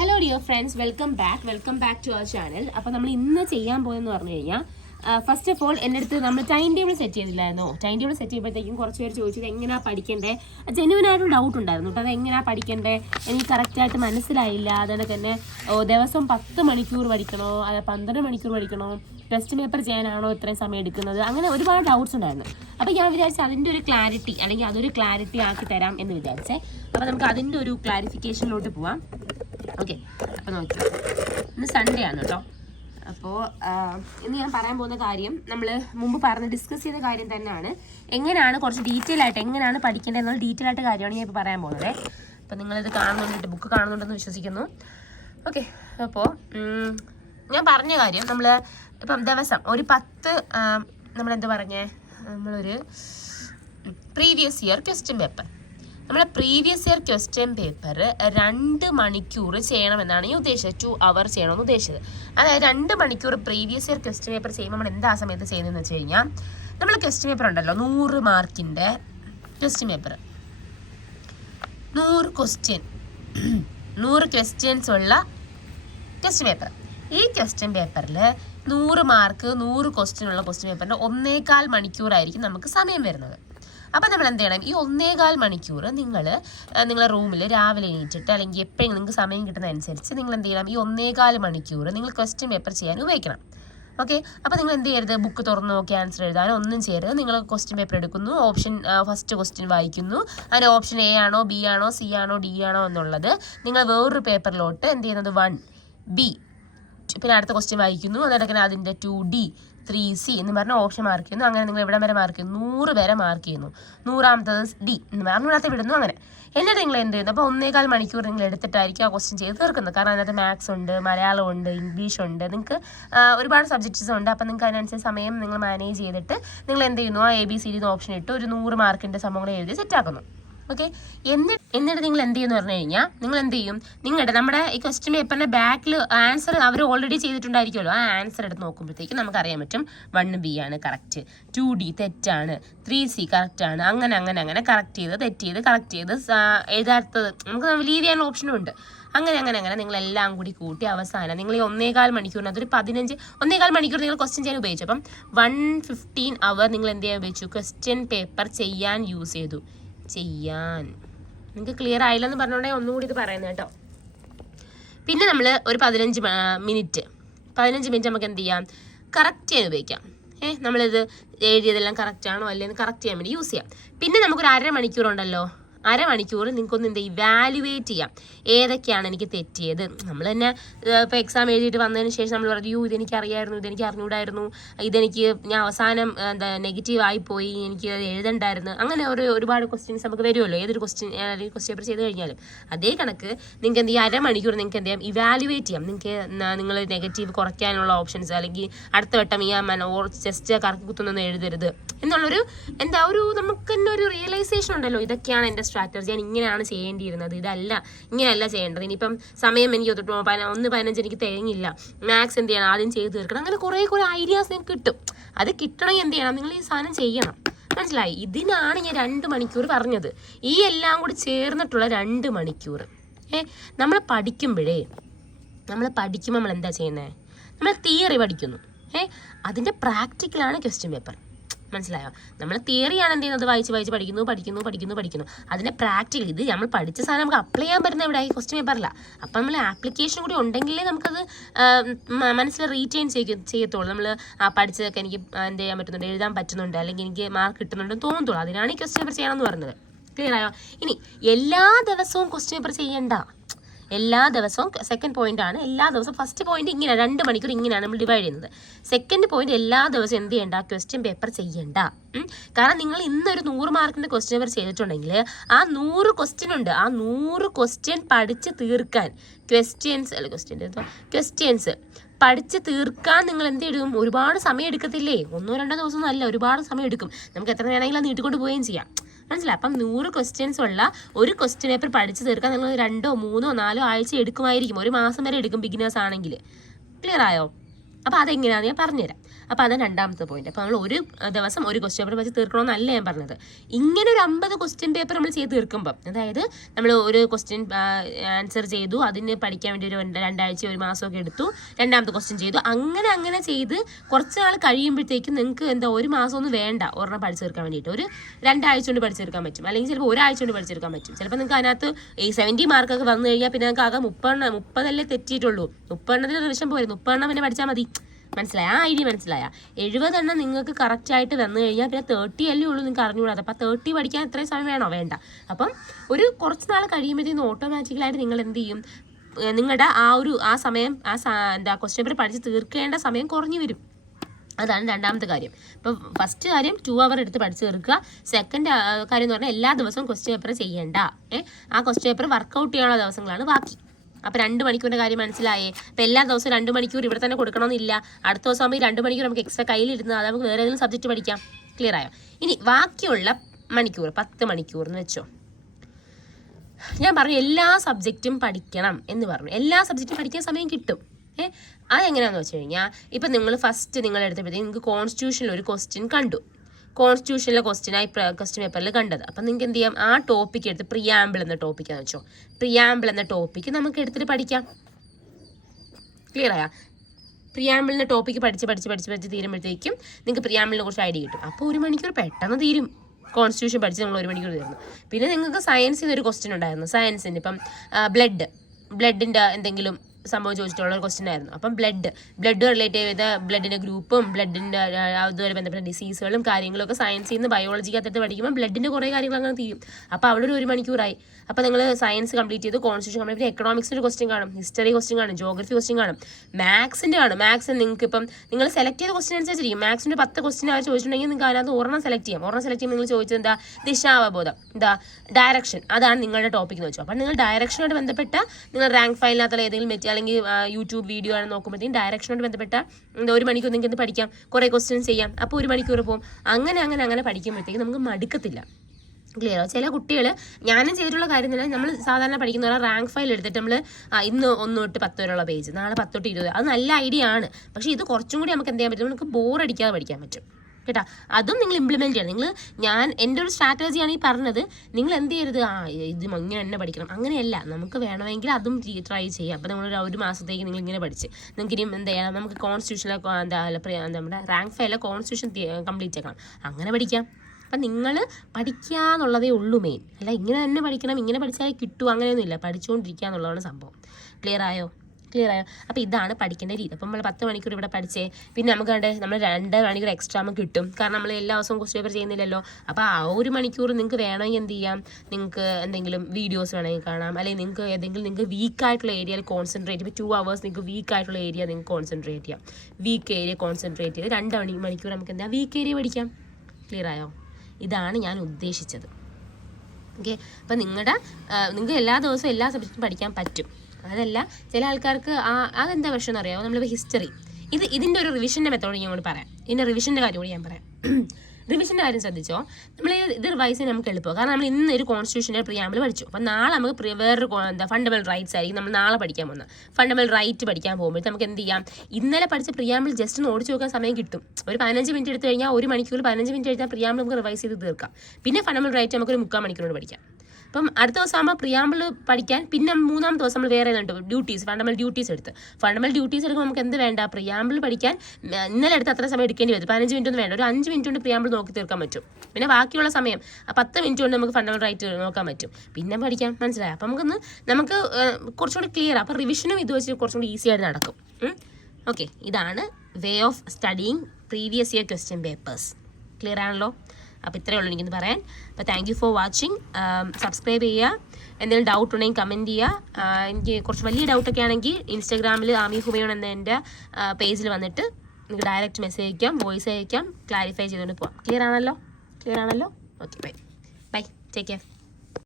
Hello dear friends, welcome back to our channel. അപ്പോൾ നമ്മൾ ഇന്ന് ചെയ്യാൻ പോയെന്ന് പറഞ്ഞു കഴിഞ്ഞാൽ, ഫസ്റ്റ് ഓഫ് ഓൾ എൻ്റെ അടുത്ത് നമ്മൾ ടൈം ടേബിൾ സെറ്റ് ചെയ്തില്ലായിരുന്നോ? ടൈം ടേബിൾ സെറ്റ് ചെയ്യുമ്പോഴത്തേക്കും കുറച്ച് പേര് ചോദിച്ചത് എങ്ങനെയാണ് പഠിക്കേണ്ടത്, ജെന്യുവനായിട്ടൊരു ഡൗട്ട് ഉണ്ടായിരുന്നു കേട്ടോ. അത് എങ്ങനെയാണ് പഠിക്കേണ്ടത് എനിക്ക് കറക്റ്റായിട്ട് മനസ്സിലായില്ല. അതുകൊണ്ട് തന്നെ ദിവസം 10 മണിക്കൂർ പഠിക്കണോ, അത് 12 മണിക്കൂർ പഠിക്കണോ, ടെസ്റ്റ് പേപ്പർ ചെയ്യാനാണോ ഇത്രയും സമയം എടുക്കുന്നത്, അങ്ങനെ ഒരുപാട് ഡൗട്ട്സ് ഉണ്ടായിരുന്നു. അപ്പോൾ ഞാൻ വിചാരിച്ചു അതിൻ്റെ ഒരു ക്ലാരിറ്റി, അല്ലെങ്കിൽ അതൊരു ക്ലാരിറ്റി ആക്കി തരാം എന്ന് വിചാരിച്ചേ. അപ്പോൾ നമുക്ക് അതിൻ്റെ ഒരു ക്ലാരിഫിക്കേഷനിലോട്ട് പോവാം. ഓക്കെ, അപ്പോൾ നോക്കി, ഇന്ന് സൺഡേ ആണ് കേട്ടോ. അപ്പോൾ ഇന്ന് ഞാൻ പറയാൻ പോകുന്ന കാര്യം നമ്മൾ മുമ്പ് ഡിസ്കസ് ചെയ്ത കാര്യം തന്നെയാണ്. എങ്ങനെയാണ് കുറച്ച് ഡീറ്റെയിൽ ആയിട്ട് എങ്ങനെയാണ് പഠിക്കേണ്ടത് എന്നുള്ള ഡീറ്റെയിൽ ആയിട്ട് കാര്യമാണ് ഞാൻ ഇപ്പോൾ പറയാൻ പോകുന്നത്. അപ്പോൾ നിങ്ങളിത് കാണുന്നുണ്ട്, ബുക്ക് കാണുന്നുണ്ടെന്ന് വിശ്വസിക്കുന്നു. ഓക്കെ, അപ്പോൾ ഞാൻ പറഞ്ഞ കാര്യം, നമ്മൾ ഇപ്പം ദിവസം ഒരു 10 നമ്മളെന്ത് പറഞ്ഞേ, നമ്മളൊരു പ്രീവിയസ് ഇയർ ക്വസ്റ്റ്യൻ പേപ്പർ, നമ്മുടെ പ്രീവിയസ് ഇയർ ക്വസ്റ്റ്യൻ പേപ്പർ 2 മണിക്കൂർ ചെയ്യണമെന്നാണ് ഞാൻ ഉദ്ദേശിച്ചത്. 2 അവർ ചെയ്യണമെന്ന് ഉദ്ദേശിച്ചത്. അതായത് 2 മണിക്കൂർ പ്രീവിയസ് ഇയർ ക്വസ്റ്റ്യൻ പേപ്പർ ചെയ്യുമ്പോൾ നമ്മൾ എന്താ സമയത്ത് ചെയ്യുന്നതെന്ന് വെച്ച് കഴിഞ്ഞാൽ, നമ്മൾ ക്വസ്റ്റ്യൻ പേപ്പർ ഉണ്ടല്ലോ, 100 മാർക്കിൻ്റെ ക്വസ്റ്റ്യൻ പേപ്പർ, 100 ക്വസ്റ്റ്യൻസ് ഉള്ള ക്വസ്റ്റ്യൻ പേപ്പർ. ഈ ക്വസ്റ്റ്യൻ പേപ്പറിൽ 100 മാർക്ക് 100 ക്വസ്റ്റ്യൻ ഉള്ള ക്വസ്റ്റ്യൻ പേപ്പറിന് 1.25 മണിക്കൂറായിരിക്കും നമുക്ക് സമയം വരുന്നത്. അപ്പം നമ്മൾ എന്ത് ചെയ്യണം, ഈ 1.25 മണിക്കൂർ നിങ്ങളുടെ റൂമിൽ രാവിലെ എണീറ്റിട്ട്, അല്ലെങ്കിൽ എപ്പോഴും നിങ്ങൾക്ക് സമയം കിട്ടുന്നതനുസരിച്ച് നിങ്ങൾ എന്ത് ചെയ്യണം, ഈ 1.25 മണിക്കൂർ നിങ്ങൾ ക്വസ്റ്റ്യൻ പേപ്പർ ചെയ്യാൻ ഉപയോഗിക്കണം. ഓക്കെ, അപ്പോൾ നിങ്ങൾ എന്ത് ചെയ്യരുത്, ബുക്ക് തുറന്ന് നോക്കി ആൻസർ എഴുതാനോ ഒന്നും ചെയ്യരുത്. നിങ്ങൾ ക്വസ്റ്റ്യൻ പേപ്പർ എടുക്കുന്നു, ഫസ്റ്റ് ക്വസ്റ്റ്യൻ വായിക്കുന്നു, അതിന് ഓപ്ഷൻ എ ആണോ, ബി ആണോ, സി ആണോ, ഡി ആണോ എന്നുള്ളത് നിങ്ങൾ വേറൊരു പേപ്പറിലോട്ട് എന്ത് ചെയ്യുന്നത്, 1B, പിന്നെ അടുത്ത ക്വസ്റ്റ്യൻ വായിക്കുന്നു, അതിനിടയ്ക്ക് അതിൻ്റെ 2D 3C എന്ന് പറഞ്ഞ ഓപ്ഷൻ മാർക്ക് ചെയ്യുന്നു. അങ്ങനെ നിങ്ങൾ എവിടെ വരെ മാർക്ക് ചെയ്യുന്നു, 100 വരെ മാർക്ക് ചെയ്യുന്നു. 100ാമത്തത് D എന്ന് പറഞ്ഞാൽ വിടുന്നു. അങ്ങനെ എന്നിട്ട് നിങ്ങൾ എന്ത് ചെയ്യുന്നു, അപ്പോൾ 1.25 മണിക്കൂർ നിങ്ങൾ എടുത്തിട്ടായിരിക്കും ആ ക്വസ്റ്റ്യൻ ചെയ്ത് തീർക്കുന്നത്. കാരണം അതിനകത്ത് മാത്സ് ഉണ്ട്, മലയാളം ഉണ്ട്, ഇംഗ്ലീഷ് ഉണ്ട്, നിങ്ങൾക്ക് ഒരുപാട് സബ്ജക്ട്സ് ഉണ്ട്. അപ്പം നിങ്ങൾക്ക് അതിനനുസരിച്ച് സമയം നിങ്ങൾ മാനേജ് ചെയ്തിട്ട് നിങ്ങൾ എന്ത് ചെയ്യുന്നു, ആ ABCD ഓപ്ഷൻ ഇട്ട് ഒരു 100 മാർക്കിൻ്റെ സംഭവങ്ങൾ എഴുതി സെറ്റാക്കുന്നു. ഓക്കെ, എന്നിട്ട് നിങ്ങൾ എന്ത് ചെയ്യുമെന്ന് പറഞ്ഞു കഴിഞ്ഞാൽ, നിങ്ങൾ എന്ത് ചെയ്യും, നമ്മുടെ ഈ ക്വസ്റ്റ്യൻ പേപ്പറിൻ്റെ ബാക്കിൽ ആൻസർ അവർ ഓൾറെഡി ചെയ്തിട്ടുണ്ടായിരിക്കുമല്ലോ. ആ ആൻസർ എടുത്ത് നോക്കുമ്പോഴത്തേക്കും നമുക്കറിയാൻ പറ്റും 1B ആണ് കറക്റ്റ്, 2D തെറ്റാണ്, 3C കറക്റ്റാണ്. അങ്ങനെ കറക്റ്റ് ചെയ്ത് തെറ്റ് ചെയ്ത് കറക്റ്റ് ചെയ്ത് എഴുതാത്തത് നമുക്ക് ലീവ് ചെയ്യാനുള്ള ഓപ്ഷനും ഉണ്ട്. അങ്ങനെ നിങ്ങളെല്ലാം കൂടി കൂട്ടി അവസാനം നിങ്ങൾ ഈ 1.25 മണിക്കൂറിനകത്ത് ഒരു 1.25 മണിക്കൂർ നിങ്ങൾ ക്വസ്റ്റ്യൻ ചെയ്യാൻ ഉപയോഗിച്ചു. അപ്പം 115 അവർ നിങ്ങൾ എന്ത് ചെയ്യാൻ ഉപയോഗിച്ചു, ക്വസ്റ്റ്യൻ പേപ്പർ ചെയ്യാൻ യൂസ് ചെയ്തു. നിങ്ങൾക്ക് ക്ലിയർ ആയില്ലെന്ന് പറഞ്ഞോണ്ടേ ഒന്നുകൂടി ഇത് പറയുന്നത് കേട്ടോ. പിന്നെ നമ്മൾ ഒരു 15 മിനിറ്റ് നമുക്ക് എന്ത് ചെയ്യാം, കറക്റ്റ് ചെയ്യാൻ ഉപയോഗിക്കാം. നമ്മളിത് എഴുതിയതെല്ലാം കറക്റ്റാണോ അല്ലേന്ന് കറക്റ്റ് ചെയ്യാൻ വേണ്ടി യൂസ് ചെയ്യാം. പിന്നെ നമുക്കൊരു 1/2 മണിക്കൂർ ഉണ്ടല്ലോ, 1/2 മണിക്കൂർ നിങ്ങൾക്കൊന്ന് എന്താ ഇവാലുവേറ്റ് ചെയ്യാം, ഏതൊക്കെയാണ് എനിക്ക് തെറ്റിയത്. നമ്മൾ തന്നെ ഇപ്പോൾ എക്സാം എഴുതിയിട്ട് വന്നതിന് ശേഷം നമ്മൾ പറഞ്ഞു, ഇതെനിക്ക് അറിയായിരുന്നു, ഇതെനിക്ക് അറിഞ്ഞൂടായിരുന്നു, ഞാൻ അവസാനം നെഗറ്റീവ് ആയിപ്പോയി, എനിക്ക് എഴുതണ്ടായിരുന്നു. അങ്ങനെ ഒരുപാട് ക്വസ്റ്റ്യൻസ് നമുക്ക് വരുമല്ലോ, ഏതൊരു ക്വസ്റ്റ്യൻ പേപ്പർ ചെയ്ത് കഴിഞ്ഞാലും. അതേ കണക്ക് നിങ്ങൾക്ക് എന്ത് ചെയ്യാം, 1/2 മണിക്കൂർ നിങ്ങൾക്ക് എന്ത് ചെയ്യാം, ഇവാലുവേറ്റ് ചെയ്യാം. നിങ്ങൾ നെഗറ്റീവ് കുറയ്ക്കാനുള്ള ഓപ്ഷൻസ്, അല്ലെങ്കിൽ അടുത്ത വട്ടം ഈ ജസ്റ്റ് കറക്കി കുത്തുന്നൊന്നും എഴുതരുത് എന്നുള്ളൊരു നമുക്ക് തന്നെ ഒരു റിയലൈസേഷൻ ഉണ്ടല്ലോ, ഇതൊക്കെയാണ് എൻ്റെ സ്ട്രാറ്റജി, ഞാൻ ഇങ്ങനെയാണ് ചെയ്യേണ്ടിയിരുന്നത്, ഇങ്ങനെയല്ല ചെയ്യേണ്ടത്. ഇനിയിപ്പം സമയം എനിക്ക് 1:15 എനിക്ക് തികഞ്ഞില്ല, മാത്സ് എന്ത് ചെയ്യണം, ആദ്യം ചെയ്ത് തീർക്കണം. അങ്ങനെ കുറേ ഐഡിയാസ് നിങ്ങൾക്ക് കിട്ടും. അത് കിട്ടണമെങ്കിൽ എന്ത് ചെയ്യണം, നിങ്ങൾ ഈ സാധനം ചെയ്യണം. മനസ്സിലായി? ഇതിനാണ് ഞാൻ 2 മണിക്കൂർ പറഞ്ഞത്. ഈ എല്ലാം കൂടി ചേർന്നിട്ടുള്ള 2 മണിക്കൂർ. നമ്മൾ പഠിക്കുമ്പോൾ നമ്മൾ എന്താ ചെയ്യുന്നത്, നമ്മൾ തിയറി പഠിക്കുന്നു. അതിൻ്റെ പ്രാക്ടിക്കലാണ് ക്വസ്റ്റ്യൻ പേപ്പർ. മനസ്സിലായോ? നമ്മൾ തിയറിയാണ് എന്ത് ചെയ്യുന്നത്, വായിച്ച് പഠിക്കുന്നു. അതിൻ്റെ പ്രാക്ടിക്കൽ, ഇത് നമ്മൾ പഠിച്ച സാധനം നമുക്ക് അപ്ലൈ ചെയ്യാൻ പറ്റുന്ന ഇവിടെ ഈ ക്വസ്റ്റ്യൻ പേപ്പറില്ല. അപ്പം നമ്മൾ ആപ്ലിക്കേഷൻ കൂടി ഉണ്ടെങ്കിലേ നമുക്കത് മനസ്സിൽ റീറ്റെയിൻ ചെയ്യത്തുള്ളൂ. നമ്മൾ പഠിച്ചതൊക്കെ എനിക്ക് എന്ത് ചെയ്യാൻ പറ്റുന്നുണ്ട്, എഴുതാൻ പറ്റുന്നുണ്ട്, അല്ലെങ്കിൽ എനിക്ക് മാർക്ക് കിട്ടുന്നുണ്ടെന്ന് തോന്നുള്ളൂ. അതിനാണ് ഈ ക്വസ്റ്റ്യൻ പേപ്പർ ചെയ്യണമെന്ന് പറഞ്ഞത്. ക്ലിയർ ആയോ? ഇനി എല്ലാ ദിവസവും ക്വസ്റ്റ്യൻ പേപ്പർ ചെയ്യണ്ട. എല്ലാ ദിവസവും സെക്കൻഡ് പോയിന്റ് ആണ്, എല്ലാ ദിവസവും ഫസ്റ്റ് പോയിന്റ് ഇങ്ങനെ 2 മണിക്കൂർ ഇങ്ങനെയാണ് നമ്മൾ ഡിവൈഡ് ചെയ്യുന്നത്. സെക്കൻഡ് പോയിന്റ്, എല്ലാ ദിവസവും എന്ത് ചെയ്യണ്ട, ക്വസ്റ്റ്യൻ പേപ്പർ ചെയ്യണ്ട. കാരണം നിങ്ങൾ ഇന്നൊരു 100 മാർക്കിൻ്റെ ക്വസ്റ്റ്യൻ പേപ്പർ ചെയ്തിട്ടുണ്ടെങ്കിൽ ആ 100 ക്വസ്റ്റ്യൻ ഉണ്ട്, ആ 100 ക്വസ്റ്റ്യൻ പഠിച്ച് തീർക്കാൻ ക്വസ്റ്റ്യൻസ് പഠിച്ച് തീർക്കാൻ നിങ്ങൾ എന്ത് ചെയ്യും, ഒരുപാട് സമയം എടുക്കത്തില്ലേ? 1-2 ദിവസം അല്ല, ഒരുപാട് സമയം എടുക്കും. നമുക്ക് എത്ര വേണമെങ്കിലും അത് നീട്ടിക്കൊണ്ട് പോവുകയും ചെയ്യാം. മനസ്സിലായി? അപ്പം 100 ക്വസ്റ്റ്യൻസ് ഉള്ള ഒരു ക്വസ്റ്റ്യൻ പേപ്പർ പഠിച്ച് തീർക്കാൻ നിങ്ങൾ 2, 3, 4 ആഴ്ച എടുക്കുമായിരിക്കും. 1 മാസം വരെ എടുക്കും ബിഗിനേഴ്സ് ആണെങ്കിൽ. ക്ലിയർ ആയോ? അപ്പോൾ അതെങ്ങനെയാണെന്ന് ഞാൻ പറഞ്ഞുതരാം. അപ്പോൾ അതാണ് രണ്ടാമത്തെ പോയിന്റ്. അപ്പോൾ നമ്മൾ ഒരു ദിവസം ഒരു ക്വസ്റ്റ്യൻ പേപ്പർ വെച്ച് തീർക്കണമെന്നല്ല ഞാൻ പറഞ്ഞത്. ഇങ്ങനെ ഒരു 50 ക്വസ്റ്റ്യൻ പേപ്പർ നമ്മൾ ചെയ്ത് തീർക്കുമ്പം, അതായത് നമ്മൾ ഒരു ക്വസ്റ്റ്യൻ ആൻസർ ചെയ്തു, അതിന് പഠിക്കാൻ വേണ്ടി ഒരു 2 ആഴ്ച 1 മാസമൊക്കെ എടുത്തു, രണ്ടാമത്തെ ക്വസ്റ്റ്യൻ ചെയ്തു, അങ്ങനെ ചെയ്ത് കുറച്ച് നാൾ കഴിയുമ്പോഴത്തേക്കും നിങ്ങൾക്ക് എന്താ 1 മാസമൊന്നും വേണ്ട ഒരെണ്ണം പഠിച്ചു തീർക്കാൻ വേണ്ടിയിട്ട്. ഒരു 2 ആഴ്ച കൊണ്ട് പഠിച്ചു തീർക്കാൻ പറ്റും, അല്ലെങ്കിൽ ചിലപ്പോൾ 1 ആഴ്ച കൊണ്ട് പഠിച്ചു തീർക്കാൻ പറ്റും. ചിലപ്പോൾ നിങ്ങൾക്ക് അതിനകത്ത് ഈ 70 മാർക്കൊക്കെ വന്നു കഴിഞ്ഞാൽ പിന്നെ നിങ്ങൾക്ക് ആകെ 30 തെറ്റിയിട്ടുള്ളൂ. 30 റിവിഷൻ പോരും, 30 പിന്നെ പഠിച്ചാൽ മതി. മനസ്സിലായ? ആ ഐഡിയ മനസ്സിലായ? 70 നിങ്ങൾക്ക് കറക്റ്റായിട്ട് വന്നു കഴിഞ്ഞാൽ പിന്നെ 30 അല്ലേ ഉള്ളൂ നിങ്ങൾക്ക് അറിഞ്ഞുകൂടാതെ. അപ്പം 30 പഠിക്കാൻ ഇത്രയും സമയം വേണോ? വേണ്ട. അപ്പം ഒരു കുറച്ച് നാൾ കഴിയുമ്പോഴത്തേക്കും ഓട്ടോമാറ്റിക്കലായിട്ട് നിങ്ങൾ എന്ത് ചെയ്യും, നിങ്ങളുടെ ആ സമയം ക്വസ്റ്റ്യൻ പേപ്പർ പഠിച്ച് തീർക്കേണ്ട സമയം കുറഞ്ഞു വരും. അതാണ് രണ്ടാമത്തെ കാര്യം. ഇപ്പം ഫസ്റ്റ് കാര്യം 2 അവർ എടുത്ത് പഠിച്ച് തീർക്കുക. സെക്കൻഡ് കാര്യം എന്ന് പറഞ്ഞാൽ എല്ലാ ദിവസവും ക്വസ്റ്റ്യൻ പേപ്പർ ചെയ്യേണ്ട. ആ ക്വസ്റ്റ്യൻ പേപ്പർ വർക്കൗട്ട് ചെയ്യാനുള്ള ദിവസങ്ങളാണ് ബാക്കി. അപ്പോൾ 2 മണിക്കൂറിൻ്റെ കാര്യം മനസ്സിലായേ? അപ്പോൾ എല്ലാ ദിവസവും 2 മണിക്കൂർ ഇവിടെ തന്നെ കൊടുക്കണമെന്നില്ല. അടുത്ത ദിവസം ആകുമ്പോൾ ഈ 2 മണിക്കൂർ നമുക്ക് എക്സ്ട്രാ കയ്യിലിരുന്ന് അത് നമുക്ക് വേറെ ഏതെങ്കിലും സബ്ജക്റ്റ് പഠിക്കാം. ക്ലിയർ ആയോ? ഇനി ബാക്കിയുള്ള മണിക്കൂർ 10 മണിക്കൂർ എന്ന് വെച്ചോ. ഞാൻ പറഞ്ഞു എല്ലാ സബ്ജക്റ്റും പഠിക്കണം എന്ന് പറഞ്ഞു. എല്ലാ സബ്ജക്റ്റും പഠിക്കാൻ സമയം കിട്ടും. അതെങ്ങനെയാണെന്ന് വെച്ച് കഴിഞ്ഞാൽ ഇപ്പം നിങ്ങൾ ഫസ്റ്റ് നിങ്ങൾ എടുത്തപ്പോഴത്തേക്ക് നിങ്ങൾക്ക് കോൺസ്റ്റിറ്റ്യൂഷനിൽ ഒരു ക്വസ്റ്റ്യൻ കണ്ടു. കോൺസ്റ്റിറ്റ്യൂഷനിലെ ക്വസ്റ്റ്യനായി ക്വസ്റ്റ്യൻ പേപ്പറിൽ കണ്ടത്. അപ്പം നിങ്ങൾക്ക് എന്ത് ചെയ്യാം, ആ ടോപ്പിക്ക് എടുത്ത് പ്രിയാമ്പിൾ എന്ന ടോപ്പിക്കാന്ന് വെച്ചോ. പ്രിയാമ്പിൾ എന്ന ടോപ്പിക്ക് നമുക്ക് എടുത്തിട്ട് പഠിക്കാം. ക്ലിയർ ആയാ? പ്രിയാമ്പിളിൻ്റെ ടോപ്പിക്ക് പഠിച്ച് തീരുമ്പോഴത്തേക്കും നിങ്ങൾക്ക് പ്രിയാമ്പിളിനെ കുറിച്ച് ഐഡിയ കിട്ടും. അപ്പോൾ 1 മണിക്കൂർ പെട്ടെന്ന് തീരും. കോൺസ്റ്റിറ്റ്യൂഷൻ പഠിച്ച് നമ്മൾ 1 മണിക്കൂർ തീർന്നു. പിന്നെ നിങ്ങൾക്ക് സയൻസിൽ നിന്ന് ഒരു ക്വസ്റ്റ്യൻ ഉണ്ടായിരുന്നു. സയൻസിന് ഇപ്പം ബ്ലഡിൻ്റെ എന്തെങ്കിലും സംഭവം ചോദിച്ചിട്ടുള്ള ഒരു ക്വസ്റ്റ്യൻ ആയിരുന്നു. അപ്പം ബ്ലഡ് റിലേറ്റ് ചെയ്ത ബ്ലഡിൻ്റെ ഗ്രൂപ്പും ബ്ലഡിൻ്റെ അതുപോലെ ബന്ധപ്പെട്ട ഡിസീസുകളും കാര്യങ്ങളൊക്കെ സയൻസിൽ നിന്ന് ബയോളജിക്കകത്ത് പഠിക്കുമ്പോൾ ബ്ലഡിൻ്റെ കുറേ കാര്യങ്ങൾ അങ്ങനെ തീരും. അപ്പോൾ അവിടെ ഒരു 1 മണിക്കൂറായി. അപ്പോൾ നിങ്ങൾ സയൻസ് കംപ്ലീറ്റ് ചെയ്ത് കോൺസ്റ്റിറ്റ്യൂഷൻ കംപ്ലീറ്റ് ചെയ്ത് എക്കണോമിക്സിൻ്റെ ക്വസ്റ്റ്യൻ കാണും, ഹിസ്റ്ററി ക്വസ്റ്റ്യൻ കാണും, ജോഗ്രഫി ക്വസ്റ്റ്യൻ കാണും, മാത്സിൻ്റെ കാണും. മാത്സ് നിങ്ങൾക്ക് ഇപ്പം നിങ്ങൾ സെലക്ട് ചെയ്ത ക്വസ്റ്റ്യൻ അനുസരിച്ചിരിക്കും. മാത്സിൻ്റെ 10 ക്വസ്റ്റ്യൻ അവർ ചോദിച്ചിട്ടുണ്ടെങ്കിൽ നിങ്ങൾക്ക് അതിനകത്ത് ഒരെണ്ണം സെലക്ട് ചെയ്യാം. നിങ്ങൾ ചോദിച്ചത് എന്താ, ദിശാവബോധം, ഡയറക്ഷൻ, അതാണ് നിങ്ങളുടെ ടോപ്പിക് എന്ന് വെച്ചു. അപ്പം നിങ്ങൾ ഡയറക്ഷനോട് ബന്ധപ്പെട്ട നിങ്ങൾ റാങ്ക് ഫയലിനകത്തുള്ള ഏതെങ്കിലും അല്ലെങ്കിൽ യൂട്യൂബ് വീഡിയോ ആണ് നോക്കുമ്പോഴത്തേക്കും ഡയറക്ഷനോട് ബന്ധപ്പെട്ട 1 മണിക്കൂർ നിങ്ങൾക്ക് എന്ത് പഠിക്കാം, കുറേ ക്വസ്റ്റ്യൻസ് ചെയ്യാം. അപ്പോൾ 1 മണിക്കൂർ പോകും. അങ്ങനെ പഠിക്കുമ്പോഴത്തേക്കും നമുക്ക് മടുക്കത്തില്ല. ക്ലിയറോ? ചില കുട്ടികൾ, ഞാനും ചെയ്തിട്ടുള്ള കാര്യം തന്നെ, നമ്മൾ സാധാരണ പഠിക്കുന്ന റാങ്ക് ഫയൽ എടുത്തിട്ട് നമ്മൾ ഇന്ന് 1 തൊട്ട് 10 വരെയുള്ള പേജ്, നാളെ 10 തൊട്ട് 20, അത് നല്ല ഐഡിയ ആണ്. പക്ഷേ ഇത് കുറച്ചും കൂടി നമുക്ക് എന്ത് ചെയ്യാൻ പറ്റും, നമുക്ക് ബോറടിക്കാതെ പഠിക്കാൻ പറ്റും കേട്ടോ. അതും നിങ്ങൾ ഇംപ്ലിമെൻറ്റ് ചെയ്യണം. എൻ്റെ ഒരു സ്ട്രാറ്റജിയാണ് ഈ പറഞ്ഞത്. നിങ്ങൾ എന്ത് ചെയ്യരുത്, ഇത് ഇങ്ങനെ തന്നെ പഠിക്കണം, അങ്ങനെയല്ല. നമുക്ക് വേണമെങ്കിൽ അതും ട്രൈ ചെയ്യാം. അപ്പോൾ നമ്മൾ 1 മാസത്തേക്ക് നിങ്ങൾ ഇങ്ങനെ പഠിച്ച് നിങ്ങൾക്ക് ഇനിയും എന്ത് ചെയ്യണം, നമുക്ക് കോൺസ്റ്റിറ്റ്യൂഷനിലെ നമ്മുടെ റാങ്ക് ഫയലിലെ കോൺസ്റ്റിറ്റ്യൂഷൻ കംപ്ലീറ്റ് ആക്കണം, അങ്ങനെ പഠിക്കാം. അപ്പം നിങ്ങൾ പഠിക്കുക എന്നുള്ളതേ ഉള്ളൂ മെയിൻ. അല്ല ഇങ്ങനെ തന്നെ പഠിക്കണം, ഇങ്ങനെ പഠിച്ചാലേ കിട്ടും, അങ്ങനെയൊന്നുമില്ല. പഠിച്ചുകൊണ്ടിരിക്കുക എന്നുള്ളതാണ് സംഭവം. ക്ലിയർ ആയോ? അപ്പോൾ ഇതാണ് പഠിക്കേണ്ട രീതി. അപ്പം നമ്മൾ 10 മണിക്കൂർ ഇവിടെ പഠിച്ചേ, പിന്നെ നമുക്ക് നമ്മൾ 2 മണിക്കൂർ എക്സ്ട്രാ നമുക്ക് കിട്ടും. കാരണം നമ്മൾ എല്ലാ ദിവസവും ക്വസ്റ്റ്യൻ പേപ്പർ ചെയ്യുന്നില്ലല്ലോ. അപ്പോൾ ആ 1 മണിക്കൂർ നിങ്ങൾക്ക് വേണമെങ്കിൽ എന്ത് ചെയ്യാം, നിങ്ങൾക്ക് എന്തെങ്കിലും വീഡിയോസ് വേണമെങ്കിൽ കാണാം, അല്ലെങ്കിൽ നിങ്ങൾക്ക് വീക്കായിട്ടുള്ള ഏരിയയിൽ കോൺസെൻട്രേറ്റ് ചെയ്യാം. 2 hours നിങ്ങൾക്ക് വീക്കായിട്ടുള്ള ഏരിയ നിങ്ങൾക്ക് കോൺസെൻട്രേറ്റ് ചെയ്യാം. വീക്ക് ഏരിയ കോൺസെൻട്രേറ്റ് ചെയ്ത് 2 മണിക്കൂർ നമുക്ക് എന്താ വീക്ക് ഏരിയ പഠിക്കാം. ക്ലിയർ ആയോ? ഇതാണ് ഞാൻ ഉദ്ദേശിച്ചത്. ഓക്കെ. അപ്പം നിങ്ങൾക്ക് എല്ലാ ദിവസവും എല്ലാ സബ്ജക്റ്റും പഠിക്കാൻ പറ്റും. അതല്ല, ചില ആൾക്കാർക്ക് അതെന്താ പ്രശ്നം എന്നറിയാമോ, നമ്മളിപ്പോൾ ഹിസ്റ്ററി ഇതിൻ്റെ ഒരു റിവിഷൻ്റെ മെത്തേഡ് ഞാൻ കൂടി പറയാം. ഇതിൻ്റെ റിവിഷൻ്റെ കാര്യം കൂടി ഞാൻ പറയാം. റിവിഷൻ്റെ കാര്യം ശ്രദ്ധിച്ചോ. നമ്മൾ ഇത് റിവൈസ് ചെയ്യാൻ നമുക്ക് എളുപ്പം. കാരണം നമ്മൾ ഇന്ന് ഒരു കോൺസ്റ്റിറ്റ്യൂഷൻ്റെ പ്രിയാമ്പിൾ പഠിച്ചു. അപ്പം നാളെ നമുക്ക് വേറൊരു ഫണ്ടമെന്റൽ റൈറ്റ്സ് ആയിരിക്കും നമ്മൾ നാളെ പഠിക്കാൻ പോകുന്നത്. ഫണ്ടമെന്റൽ റൈറ്റ് പഠിക്കാൻ പോകുമ്പോൾ നമുക്ക് എന്ത് ചെയ്യാം, ഇന്നലെ പഠിച്ച പ്രിയാമ്പിൾ ജസ്റ്റ് ഒന്ന് ഓടിച്ചു നോക്കാൻ സമയം കിട്ടും. ഒരു 15 മിനിറ്റ് എടുത്തു കഴിഞ്ഞാൽ 1 മണിക്കൂർ 15 മിനിറ്റ് എടുത്താൽ പ്രിയാമ്പിൾ നമുക്ക് റിവൈസ് ചെയ്ത് തീർക്കാം. പിന്നെ ഫണ്ടമെന്റൽ റൈറ്റ് നമുക്കൊരു 3/4 മണിക്കൂറോട് പഠിക്കാം. അപ്പം അടുത്ത ദിവസം ആകുമ്പോൾ പ്രിയാമ്പിൾ പഠിക്കാൻ, പിന്നെ 3-ാമത്തെ ദിവസം നമ്മൾ വേറെ ഏതുണ്ട് ഫണ്ടമെന്റൽ ഡ്യൂട്ടീസ് എടുക്കുമ്പോൾ നമുക്ക് എന്ത് വേണ്ട, പ്രിയാമ്പിൾ പഠിക്കാൻ ഇന്നലെ എടുത്ത് അത്ര സമയം എടുക്കേണ്ടി വരും. 15 മിനിറ്റ് ഒന്നും വേണ്ട, ഒരു 5 മിനിറ്റ് കൊണ്ട് പ്രിയാമ്പിൾ നോക്കി തീർക്കാൻ പറ്റും. പിന്നെ ബാക്കിയുള്ള സമയം 10 മിനിറ്റ് കൊണ്ട് നമുക്ക് ഫണ്ടമെന്റൽ റൈറ്റ് നോക്കാൻ പറ്റും, പിന്നെ പഠിക്കാം. മനസ്സിലായി? അപ്പം നമുക്ക് കുറച്ചുകൂടി ക്ലിയർ. അപ്പോൾ റിവിഷനും ഇത് വെച്ച് കുറച്ചുകൂടി ഈസി ആയിട്ട് നടക്കും. ഓക്കെ, ഇതാണ് way of studying previous year question papers. Clear ആണല്ലോ? അപ്പോൾ ഇത്രയേ ഉള്ളൂ എനിക്കൊന്ന് പറയാൻ. അപ്പോൾ thank you for watching. Subscribe ചെയ്യുക. എന്തെങ്കിലും ഡൗട്ട് ഉണ്ടെങ്കിൽ കമൻറ്റ് ചെയ്യുക. എനിക്ക് കുറച്ച് വലിയ ഡൗട്ടൊക്കെ ആണെങ്കിൽ ഇൻസ്റ്റാഗ്രാമിൽ ആമി ഹുമയോൺ എന്ന എൻ്റെ പേജിൽ വന്നിട്ട് നിങ്ങൾക്ക് ഡയറക്റ്റ് മെസ്സേജ് അയക്കാം, വോയിസ് അയക്കാം, ക്ലാരിഫൈ ചെയ്തുകൊണ്ട് പോകാം. ക്ലിയർ ആണല്ലോ? Okay, bye take care.